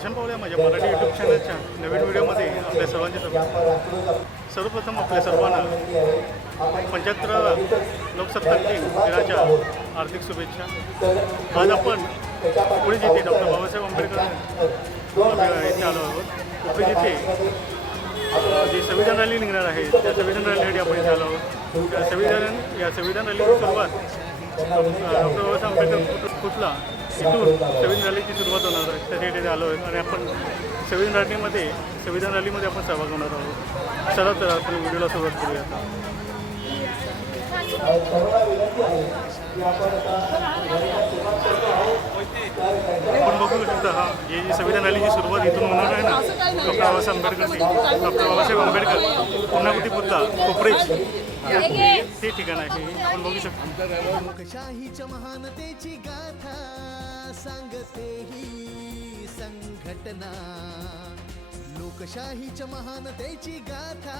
प्रशांत पावले माझ्या मराठी यूट्यूब चॅनलच्या नवीन व्हिडिओमध्ये आपल्या सर्वांचे स्वागत. सर्वप्रथम आपल्या सर्वांना पंच्याहत्तराव्या लोकसत्ताक दिन दिनाच्या हार्दिक शुभेच्छा. आज आपण पुणे जिथे डॉक्टर बाबासाहेब आंबेडकर इथे आलो आहोत. पुणे जिथे जी संविधान रॅली निघणार आहे त्या संविधान रॅलीसाठी आपण इथे आलो आहोत. त्या संविधान या संविधान रॅलीची सुरुवात डॉक्टर बाबासाहेब आंबेडकर कुठला इथून संविधान रॅलीची सुरुवात होणार आहे. त्यासाठी आलो आहे. आणि आपण संविधान रॅलीमध्ये संविधान रॅलीमध्ये आपण सहभाग होणार आहोत. चला तर आपण व्हिडिओला सुरुवात करूया. आता आपण बघू शकता हा हे जी संविधान रॅलीची सुरुवात इथून होणार आहे ना डॉक्टर बाबासाहेब आंबेडकरची डॉक्टर बाबासाहेब आंबेडकर पुन्हा पुतला कोपरेच ते ठिकाण आहे हे आपण बघू शकतो. लोकशाहीच्या महानतेची गाथा. सांगते ही संघटना. लोकशाहीच्या महानतेची गाथा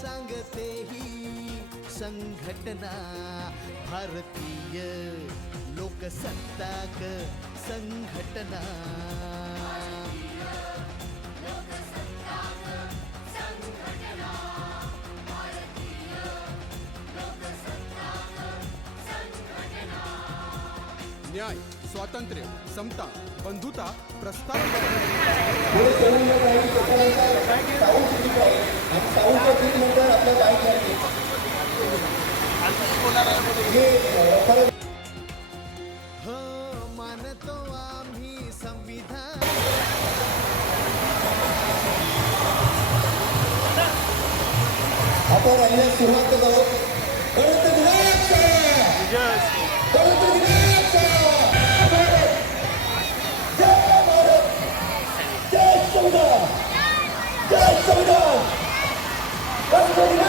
सांगते ही संघटना. भारतीय लोकसत्ताक संघटना. न्याय स्वातंत्र्य समता बंधुता प्रस्ताव हो मानतो आम्ही संविधान. आपण सुरुवात करतो Oh,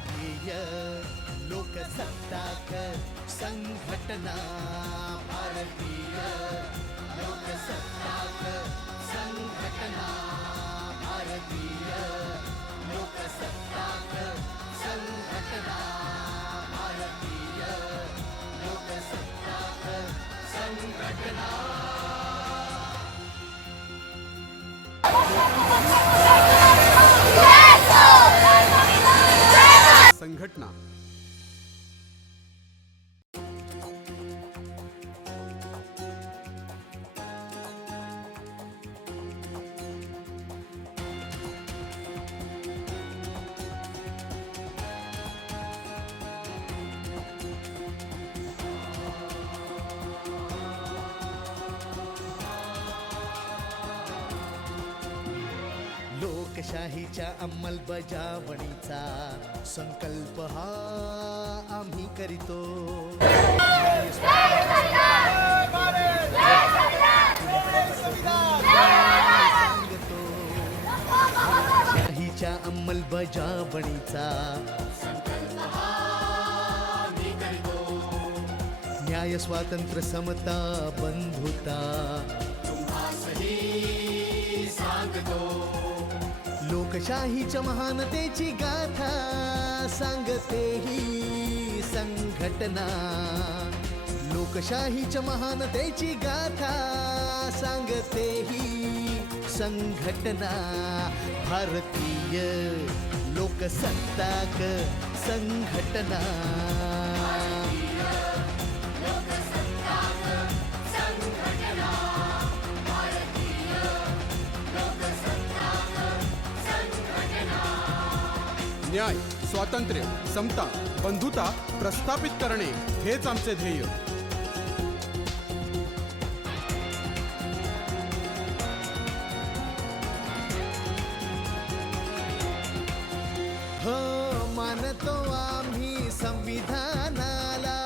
भारतीय लोकसत्ताक संघटना भारतीय लोकसत्ताक संघटना भारतीय लोकसत्ताक संघटना भारतीय लोकसत्ताक संघटना संघटना लोकशाहीच्या अंमलबजावणीचा संकल्प हा आम्ही करीतो. शाहीच्या अंमलबजावणीचा न्याय स्वातंत्र्य समता बंधुता. लोकशाहीच्या महानतेची गाथा सांगते ही संघटना. लोकशाहीच्या महानतेची गाथा सांगते ही संघटना. भारतीय लोकसत्ताक संघटना. न्याय स्वातंत्र्य समता बंधुता प्रस्थापित करणे हेच आमचे ध्येय. हो मानतो आम्ही संविधानाला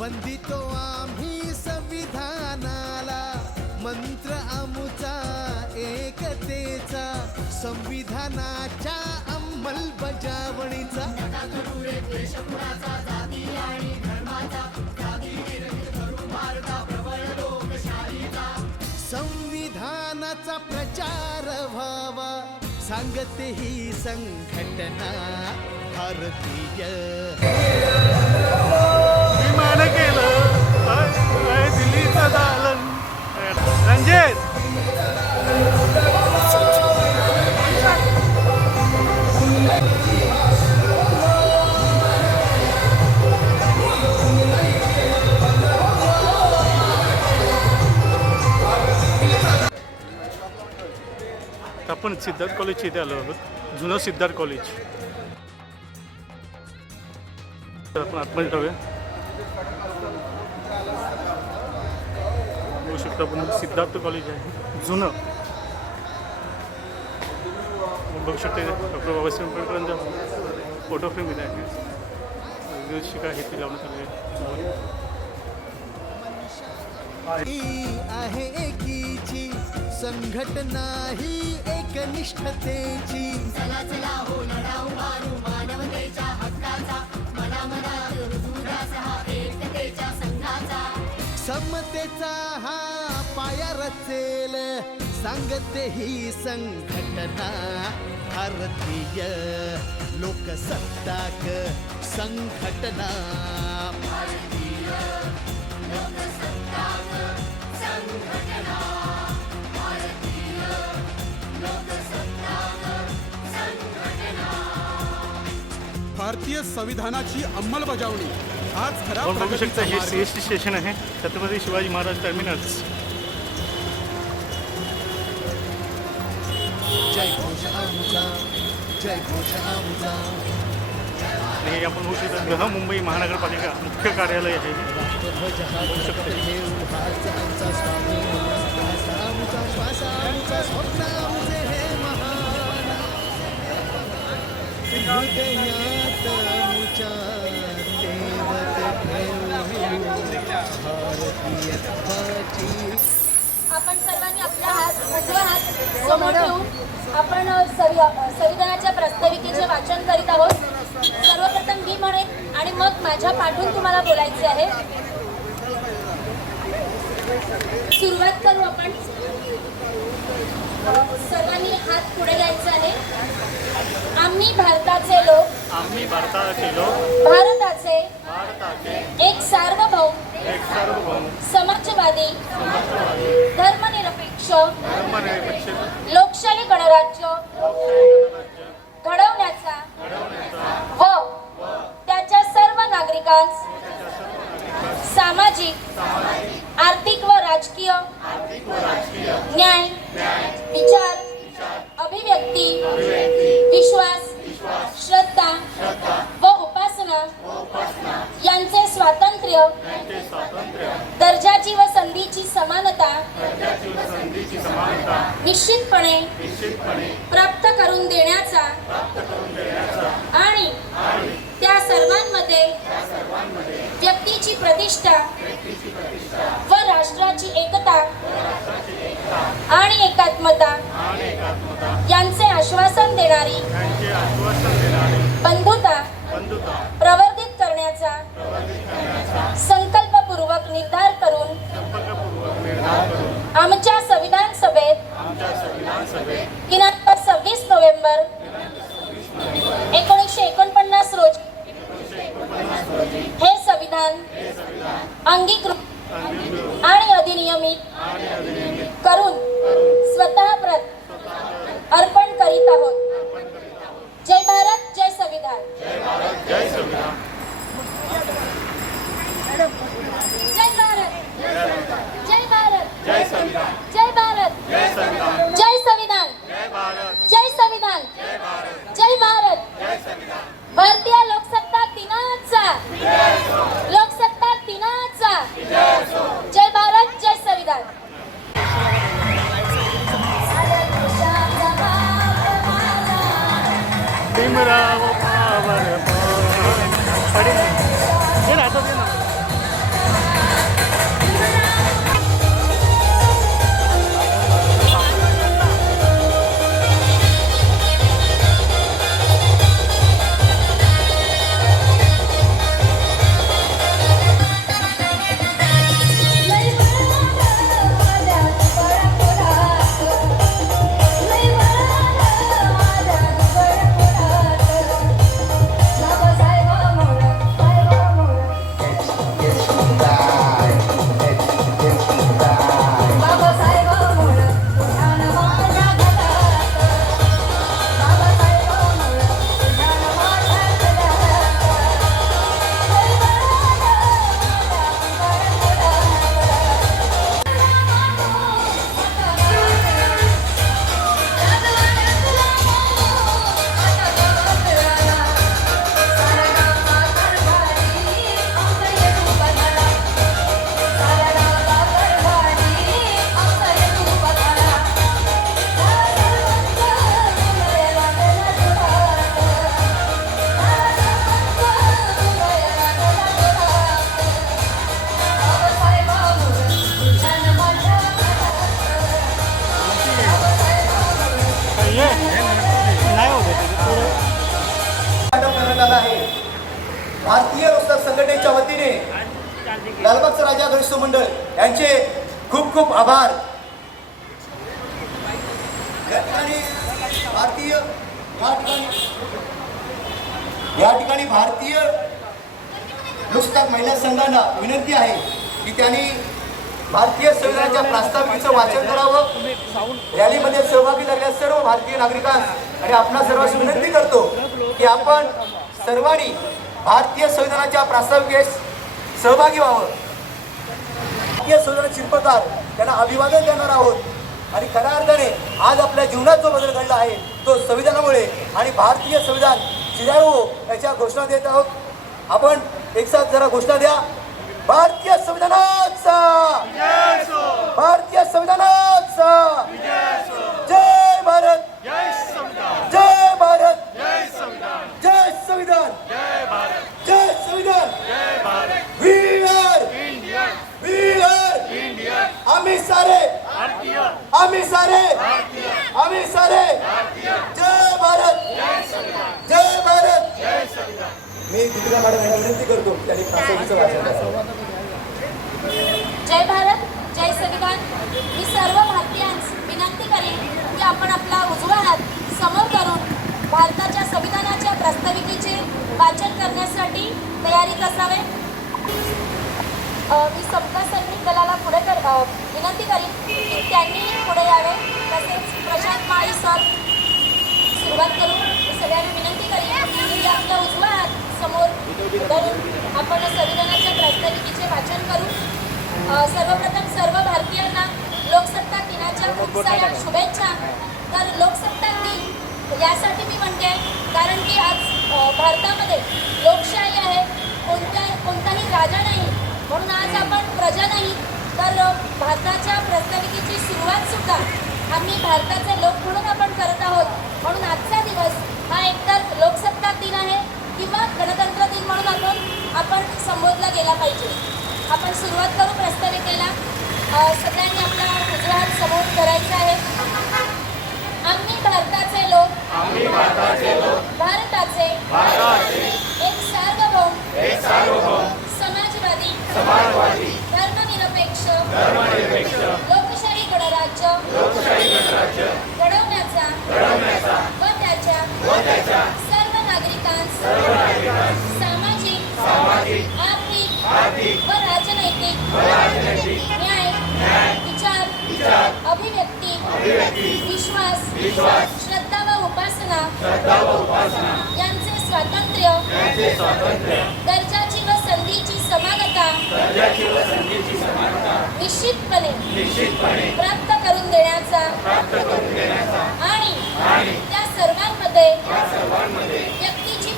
वंदितो आम्ही संविधानाला. मंत्र आमुचा एकतेचा संविधानाच्या अंमलबजावणीचा. संविधानाचा प्रचार व्हावा सांगते ही संघटना भारतीय. विमान केलं दिल्लीचा दालन. रणजित! आता आपण सिद्धार्थ कॉलेजच्या इथे आलो आहोत. जुनं सिद्धार्थ कॉलेज तर आपण आतमध्ये जाऊया. बघू शकतो आपण सिद्धार्थ कॉलेज आहे. जुनं. आपण बघू शकतो डॉक्टर बाबासाहेब आंबेडकरांचा फोटो फ्रेम इथे आहे. विविध शिका आहे ती लावण्यात आली आहे आहे एकीची संघटना ही एकनिष्ठतेची. चला चला हो लढा उभारू मानवतेच्या हक्काचा. मना मनात रुजूरास हा एकतेच्या संघाचा. समतेचा हा पाया रचेल. सांगते ही संघटना भारतीय लोकसत्ताक संघटना. भारतीय संविधानाची अंमलबजावणी. हाच खरा बघू शकता हे. सी एस टी स्टेशन आहे. छत्रपती शिवाजी महाराज टर्मिनस आणि हे आपण बघू शकतो ग्रह मुंबई महानगरपालिका मुख्य कार्यालय आहे. हा आपण सर्वांनी आपला हात उजवा हात समोर ठेवून आपण संवि- संविधानाच्या प्रस्ताविकेचे वाचन करीत आहोत. सर्वप्रथम मी म्हणेन आणि मग माझ्या पाठून तुम्हाला बोलायचे आहे. सुरुवात करू आपण. सर्वांनी हात पुढे घ्यायचे आहे. आम्ही भारताचे लोक. आम्ही भारताचे लोक. भारताचे एक सार्वभौम समाजवादी धर्मनिरपेक्ष धर्मनिरपेक्ष. लोकशाही गणराज्य देणारे बंधुता प्रवर्धित करण्याचा संकल्पपूर्वक निर्धार करून आमच्या संविधान सभेत दिनांक सव्वीस नोव्हेंबर एकोणीसशे एकोणपन्नास रोजी हे संविधान अंगीकृत आणि अधिनियमित करून स्वतः प्रत अर्पण करीत आहोत जय भारत जय संविधान जय संविधान जय भारत जय भारत जय संविधान. जय भारत जय संविधान. खूप खूप आभार. या ठिकाणी भारतीय या ठिकाणी भारतीय लोकसत्ताक महिला संघांना विनंती आहे की त्यांनी भारतीय संविधानाच्या प्रास्ताविकेचं वाचन करावं. रॅलीमध्ये सहभागी झालेल्या सर्व भारतीय नागरिकांस आणि आपणा सर्वांशी विनंती करतो की आपण सर्वांनी भारतीय संविधानाच्या प्रास्ताविकेस सहभागी व्हावं. भारतीय संविधान शिल्पकार त्यांना अभिवादन देणार आहोत. आणि खऱ्या अर्थाने आज आपल्या जीवनात जो बदल घडला आहे. तो संविधानामुळे आणि भारतीय संविधान चिराळू याच्या घोषणा देत आहोत. आपण एक साथ जरा घोषणा द्या. भारतीय संविधानाचा! भारतीय संविधानाचा! जय भारत! जय संविधान जय भारत! जय संविधान! जय संविधान! जय भारत जय संविधान जय Bharat we are Indian we are Indian आम्ही सारे. आम्ही सारे. आम्ही सारे. जय भारत. जय भारत. मी दीपिका मॅडम यांना विनंती करतो त्यांनी प्रास्ताविकेचं वाचन करावं. जय भारत जय संविधान मी सर्व भारतीयांस विनंती करेन की आपण आपला उजवा हात समोर करून भारताच्या संविधानाच्या प्रास्ताविकेचे वाचन करण्यासाठी तयारीत असावे. अ, मी समता सैनिक दलाला पुढे कर अ, विनंती करीन की त्यांनी पुढे यावे. तसेच प्रशांत माळी सर सुरुवात करू. सगळ्यांनी सगळ्यांना विनंती करीन की आपल्या उजवा हात समोर धरून आपण संविधानाच्या प्रास्ताविकेचे वाचन करू. सर्वप्रथम सर्व भारतीयांना लोकसत्ताक दिनाच्या खूप साऱ्या शुभेच्छा. तर लोकसत्ताक दिन यासाठी मी म्हणते कारण की आज भारतामध्ये लोकशाही आहे कोणत्या कोणताही राजा नाही म्हणून आज आपण प्रजा नाही तर भारताच्या प्रस्ताविकेची सुरुवात सुद्धा आम्ही भारताचे लोक म्हणून आपण करत आहोत. म्हणून आजचा दिवस हा एकतर लोकसत्ताक दिन आहे किंवा गणतंत्र दिन म्हणून आपण आपण संबोधला गेला पाहिजे. आपण सुरुवात करू प्रस्ताविकेला. सगळ्यांनी आपला हात समोर करायचा आहे. आम्ही भारताचे लोक. भारताचे एक सार्वभौम. समाजवादी. धर्मनिरपेक्ष लोकशाही गणराज्य घडवण्याचा. व त्याच्या सर्व नागरिकांस. सामाजिक. आर्थिक. व राजनैतिक. न्याय. विचार. अभिव्यक्ती. विश्वास. श्रद्धा व उपासना. यांचे स्वातंत्र्य. संधीची समानता निश्चितपणे प्राप्त करून देण्याचा आणि त्या सर्वांमध्ये व्यक्तीची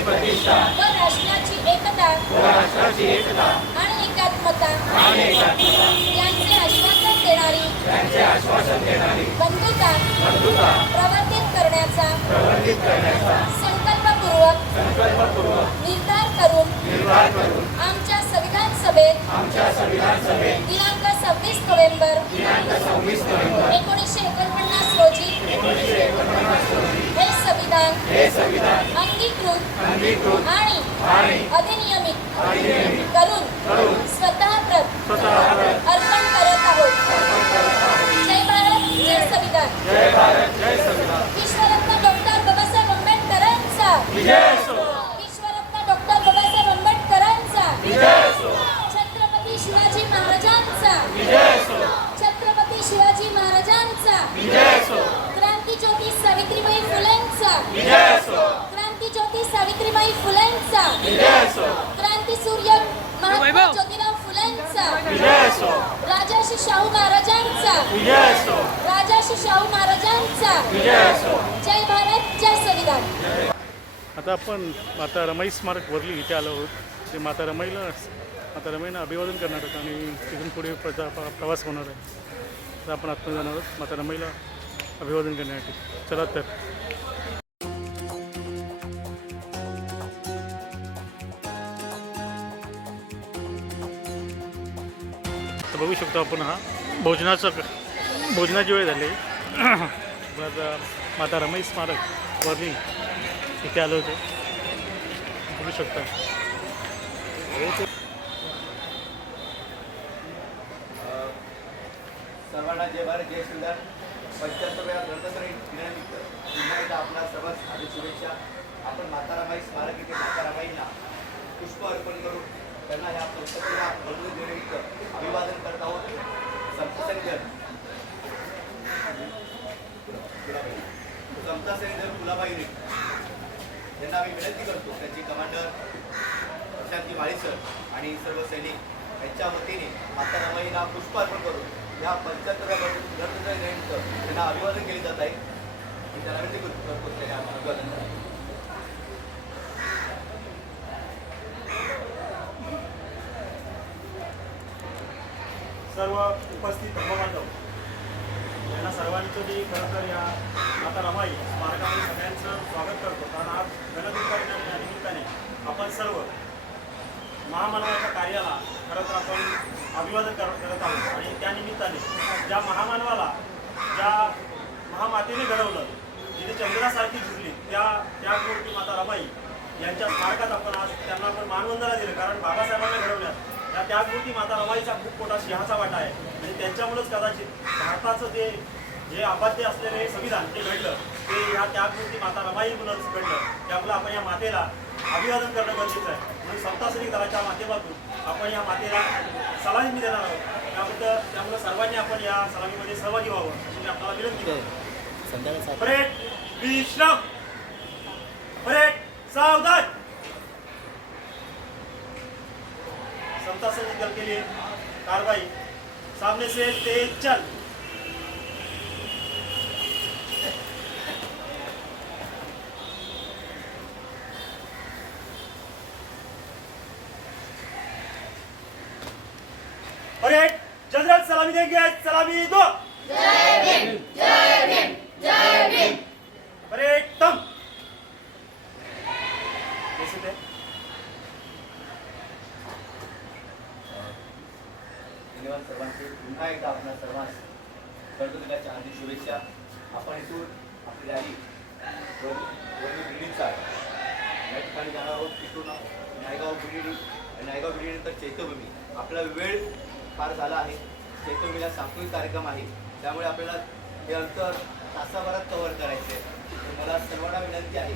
प्रतिष्ठा व राष्ट्राची एकता आणि एकात्मता यांचे आश्वासन देणारी बंधुता प्रवर्तित करण्याचा संकल्पपूर्वक निर्धार करून आमच्या संविधान सभेत दिनांक सव्वीस नोव्हेंबर एकोणीसशे एकोणपन्नास रोजी हे संविधान अंगीकृत आणि अधिनियमित करून स्वतः अर्पण करत आहोत. जय भारत जय संविधान. विश्वरत्न डॉक्टर बाबासाहेब आंबेडकरांचा. छत्रपती शिवाजी महाराजांचा. छत्रपती शिवाजी महाराजांचा. क्रांतीज्योती सावित्रीबाई फुलेंचा. क्रांतीज्योती सावित्रीबाई फुलेंचा. क्रांतीसूर्य महात्मा ज्योतिराव फुलेंचा. राजाशी शाहू महाराजांचा. राजाशी शाहू महाराजांचा. जय भारत जय संविधान. आता आपण माता रमाई स्मारक वरली इथे आलो आहोत. ते माता रमाईला माता रमाईला अभिवादन करणार आहोत आणि तिथून पुढे प्रजा प्र- प्रवास होणार आहे. तर आपण आत्ता जाणार आहोत. माता रमाईला अभिवादन करण्यासाठी. चला तर. बघू शकतो आपण हा भोजनाचं भोजनाची वेळ झाली. आता माता रमाई स्मारक वरली. इथे आलो होतो. बोलू शकता. सर्वांना जय भारत जय सुंदर पंच्याहत्तरव्या गणतंत्र दिनानिमित्त पुन्हा एकदा आपला सर्वात हार्दिक शुभेच्छा. आपण मातारामाई स्मारक इथे मातारामाईंना पुष्प अर्पण करून त्यांना ह्या संसदेला बदलून दिनानिमित्त अभिवादन करत आहोत. संतसंजन समता सेनेजर फुलाबाईने यांना आम्ही विनंती करतो त्यांचे कमांडर प्रशांती माळी सर आणि सर्व सैनिक यांच्या वतीने आता रमाईला पुष्प अर्पण करून या पंच्याहत्तरव्या गणतंत्र त्यांना अभिवादन केले जात आहे. मी त्यांना विनंती करतो करतो त्यांना अभिवादन सर्व उपस्थित धर्मबांधव यांना खरं तर या माता रमाई स्मारकामध्ये सगळ्यांचं स्वागत करतो. कारण आज गणतंत्र या निमित्ताने आपण सर्व महामानवाच्या कार्याला खरं तर आपण अभिवादन कर करत आहोत. आणि त्या निमित्ताने ज्या महामानवाला ज्या महामातेने घडवलं जिने चंद्रासारखी झुकली त्या त्या मूर्ती माता रमाई यांच्या स्मारकात आपण आज त्यांना आपण मानवंदना दिलं. कारण बाबासाहेबांना घडवण्यात त्या मूर्ती माता रमाईचा खूप मोठा सिंहाचा वाटा आहे. आणि त्यांच्यामुळेच कदाचित भारताचं जे जे अबाध्य असलेले संविधान जे घडलं ते ह्या त्यागमूर्ती माता रमाई म्हणूनच घडलं. त्यामुळे आपण या मातेला अभिवादन करणं गरजेचं आहे. म्हणून सप्ताश्री दलाच्या माध्यमातून आपण या मातेला सलामी देणार आहोत. त्याबद्दल त्यामुळे सर्वांनी आपण या सलामीमध्ये सहभागी व्हावं अशी मी आपल्याला विनंती करतो. परेड विश्राम! परेड सावधान! दल के लिए कार्रवाई सामने से तेज चल परेड जनरल सलामी देंगे दो परेड तम. कैसे थे? धन्यवाद सर्वांचे. पुन्हा एकदा आपल्या सर्वांस गणपतीच्या आधी शुभेच्छा. आपण इथून आपली रॅली वरली बिल्डिंगचा या ठिकाणी जाणार आहोत. तिथून नायगाव बिल्डिंग नायगाव बिल्डिंग चैत्यभूमी. आपला वेळ फार झाला आहे. चैत्यभूमीला सांस्कृतिक कार्यक्रम आहे. त्यामुळे आपल्याला हे अंतर तासाभरात कव्हर करायचे आहे मला सर्वांना विनंती आहे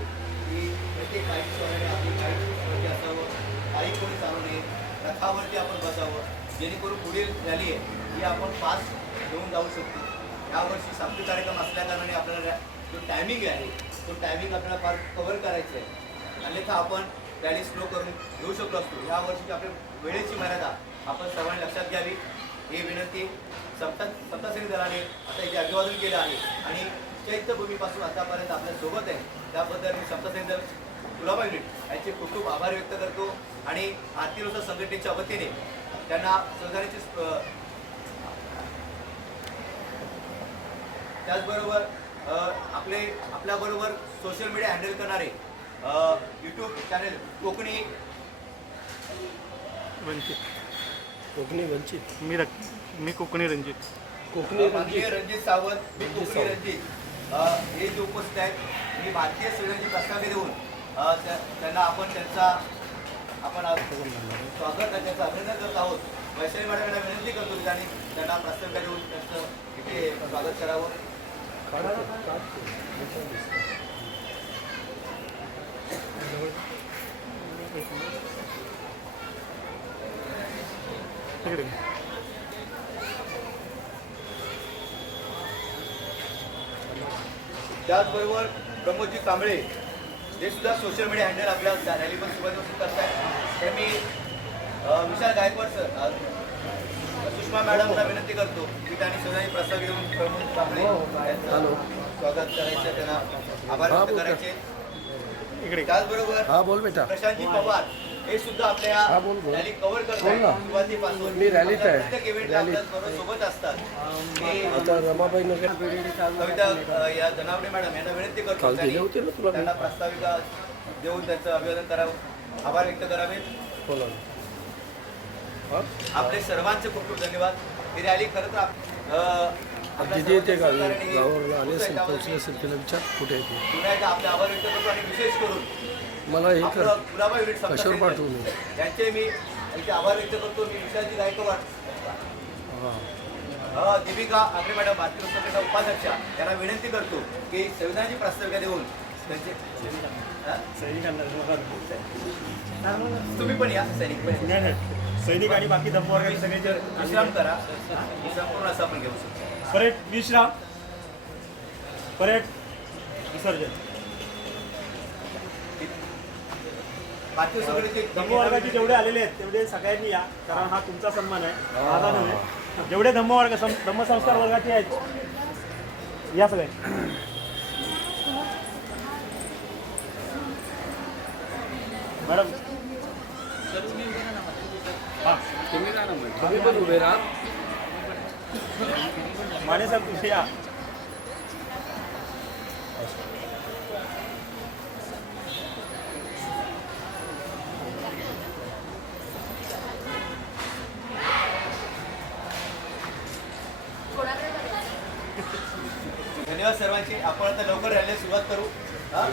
की प्रत्येक काही सवाराने आपली बाईक असावं काही कोणी चालू नये रथावरती आपण बसावं जेणेकरून पुढील रॅली आहे ही आपण पास घेऊन जाऊ शकतो. यावर्षी सांस्कृतिक कार्यक्रम असल्याकारणाने आपल्याला जो टायमिंग आहे तो टायमिंग आपल्याला फार कव्हर करायचं आहे अन्यथा आपण रॅली स्लो करून घेऊ शकलो असतो. यावर्षीची आपल्या वेळेची मर्यादा आपण सर्वांनी लक्षात घ्यावी. ही विनंती सप्ता सप्तश्री दलाने आता इथे अभिवादन केलं आहे. आणि चैत्यभूमीपासून आतापर्यंत आपल्यासोबत आहे. त्याबद्दल मी सप्तश्री दल गुलाबा युनिट यांचे खूप खूप आभार व्यक्त करतो. आणि आरती संघटनेच्या वतीने त्यांना सहकार्याची त्याचबरोबर आपले आपल्याबरोबर सोशल मीडिया हँडल करणारे यूट्यूब चॅनल कोकणी रणजित कोकणी वंचित. मी रक मी कोकणी रणजित. कोकणी माननीय रणजित. सावंत मी कोकणी रणजित. अ, हे जे उपस्थित आहेत मी भारतीय सैन्याची प्रस्तावे देऊन अ, त्या- त्यांना आपण त्यांचा आपण आज स्वागत आणि त्यांचं अभिनंदन करत आहोत. वैशाली मॅडम यांना विनंती करतो की त्यांनी त्यांना प्रस्ताविका देऊन त्यांचं इथे स्वागत करावं. इकडे त्याचबरोबर प्रमोदजी कांबळे हे सुद्धा सोशल मीडिया हँडल आपल्या रॅली पण सुरुवातीपासून करतायत. तर मी विशाल गायकवाड सर सुषमा मॅडमला विनंती करतो की त्यांनी स्वतःची प्रस्ताव घेऊन प्रमोद कांबळे यांचं स्वागत करायचं त्यांना आभार व्यक्त करायचे. इकडे. त्याचबरोबर हा बोल बेटा. प्रशांतजी पवार हे सुद्धा आपल्या. रॅली कव्हर करतात. सुरुवातीपासून मी रॅलीत आहे. सोबत असतात मी आता रमाबाई नगर कविता या जनावडे मॅडम यांना विनंती करतो. त्यांना प्रस्ताविका देऊन त्यांचं अभिवादन करावं आभार व्यक्त करावे बोला हा? आपले सर्वांचे खूप खूप धन्यवाद ही रॅली खरं तर दिदी येते का गावावर आले असेल पोहोचले असेल तिला विचार कुठे आहे ती? पुन्हा एकदा आपले आभार व्यक्त करतो आणि विशेष करून मला हे कर. कशावर संघटनेचे पाठवू मी? यांचे मी इथे आभार व्यक्त करतो. मी विशालजी गायकवाड. हां. दीपिका आग्रे मॅडम भारतीय संघटनेच्या उपाध्यक्षा. यांना विनंती करतो की संविधानाची प्रस्ताविका देऊन त्यांचे? तुम्ही पण या सैनिक पण. सैनिक आणि बाकी धम्मवर्गाचे सगळे विश्राम करा. संपूर्ण असं आपण घेऊ शकतो. परेड विश्राम. परेड विसर्जन. भारतीय संघटनेचे धम्मवर्गाचे जेवढे आलेले आहेत तेवढे सगळ्यांनी या कारण हा तुमचा सन्मान आहे. माझा नव्हे जेवढे धम्मवर्ग सं- धम्मसंस्कार वर्गाचे आहेत या सगळे. मॅडम. हां. तुम्ही पण उभे राहा. माने साहेब तुम्ही या. सर्वांची. आपण आता लवकर रॅली सुरुवात करू. हा?